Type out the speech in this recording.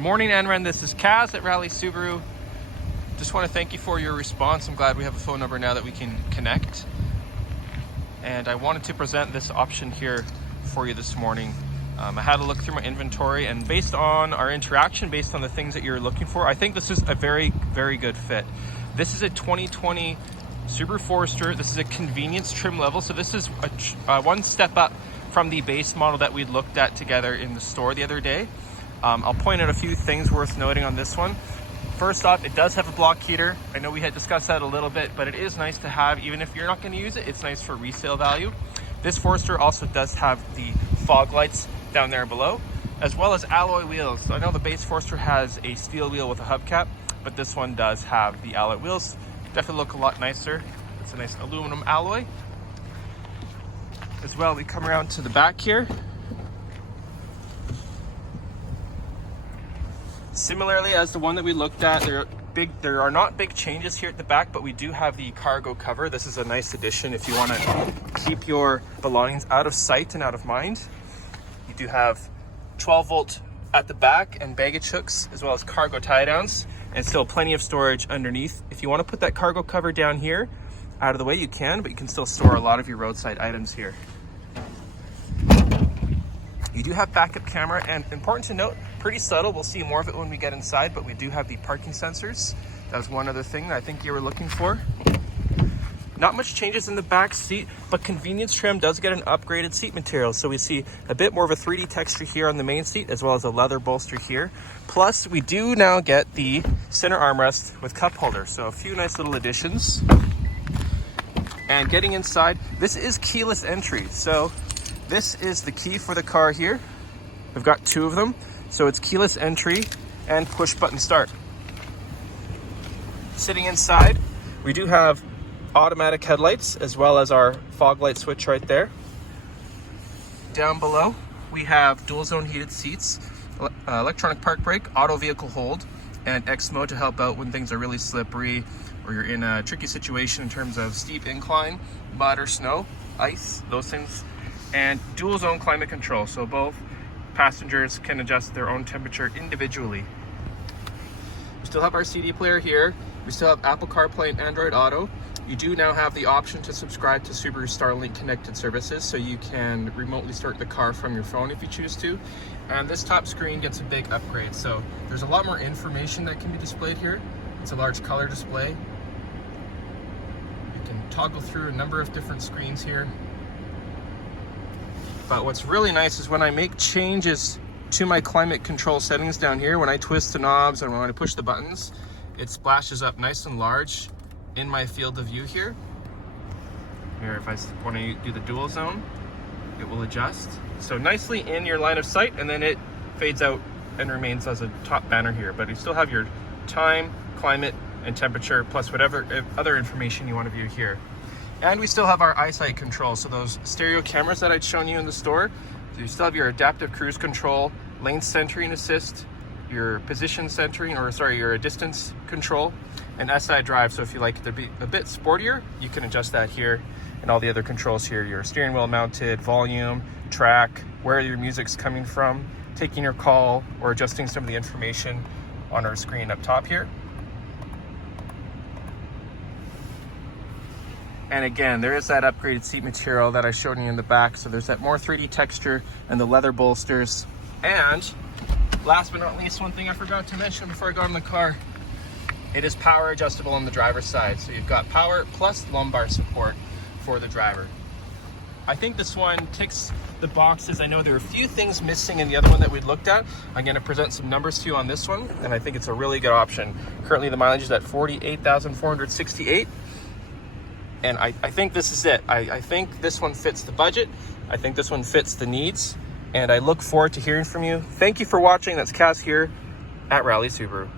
Good morning, Anren. This is Kaz at Rally Subaru. Just want to thank you for your response. I'm glad we have a phone number now that we can connect. And I wanted to present this option here for you this morning. I had a look through my inventory, and based on our interaction, based on the things that you're looking for, I think this is a very, very good fit. This is a 2020 Subaru Forester. This is a convenience trim level. So this is one step up from the base model that we looked at together in the store the other day. I'll point out a few things worth noting on this one. First off, it does have a block heater. I know we had discussed that a little bit, but it is nice to have. Even if you're not going to use it, it's nice for resale value. This Forester also does have the fog lights down there below, as well as alloy wheels. So I know the base Forester has a steel wheel with a hubcap, but this one does have the alloy wheels. Definitely look a lot nicer. It's a nice aluminum alloy. As well, we come around to the back here. Similarly as the one that we looked at, there are not big changes here at the back, but we do have the cargo cover. This is a nice addition if you want to keep your belongings out of sight and out of mind. You do have 12 volt at the back and baggage hooks, as well as cargo tie downs, and still plenty of storage underneath. If you want to put that cargo cover down here out of the way, you can, but you can still store a lot of your roadside items here. You do have backup camera, and important to note, pretty subtle. We'll see more of it when we get inside, but we do have the parking sensors. That was one other thing that I think you were looking for. Not much changes in the back seat, but convenience trim does get an upgraded seat material. So we see a bit more of a 3D texture here on the main seat, as well as a leather bolster here. Plus, we do now get the center armrest with cup holder. So a few nice little additions. And getting inside, this is keyless entry. So this is the key for the car here. We've got two of them. So it's keyless entry and push button start. Sitting inside, we do have automatic headlights, as well as our fog light switch right there. Down below, we have dual zone heated seats, electronic park brake, auto vehicle hold, and X mode to help out when things are really slippery or you're in a tricky situation in terms of steep incline, mud or snow, ice, those things. And dual zone climate control, so both passengers can adjust their own temperature individually. We still have our CD player here. We still have Apple CarPlay and Android Auto. You do now have the option to subscribe to Subaru Starlink Connected Services, so you can remotely start the car from your phone if you choose to. And this top screen gets a big upgrade, so there's a lot more information that can be displayed here. It's a large color display. You can toggle through a number of different screens here. But what's really nice is when I make changes to my climate control settings down here, when I twist the knobs and when I push the buttons, it splashes up nice and large in my field of view here. Here, if I want to do the dual zone, it will adjust. So nicely in your line of sight, and then it fades out and remains as a top banner here. But you still have your time, climate, and temperature, plus whatever other information you want to view here. And we still have our eyesight control. So those stereo cameras that I'd shown you in the store, so you still have your adaptive cruise control, lane centering assist, your position centering, your distance control, and SI drive. So if you like it to be a bit sportier, you can adjust that here. And all the other controls here, your steering wheel mounted, volume, track, where your music's coming from, taking your call, or adjusting some of the information on our screen up top here. And again, there is that upgraded seat material that I showed you in the back. So there's that more 3D texture and the leather bolsters. And last but not least, one thing I forgot to mention before I got in the car, it is power adjustable on the driver's side. So you've got power plus lumbar support for the driver. I think this one ticks the boxes. I know there are a few things missing in the other one that we looked at. I'm going to present some numbers to you on this one, and I think it's a really good option. Currently the mileage is at 48,468. And I think this is it. I think this one fits the budget. I think this one fits the needs. And I look forward to hearing from you. Thank you for watching. That's Kaz here at Rally Subaru.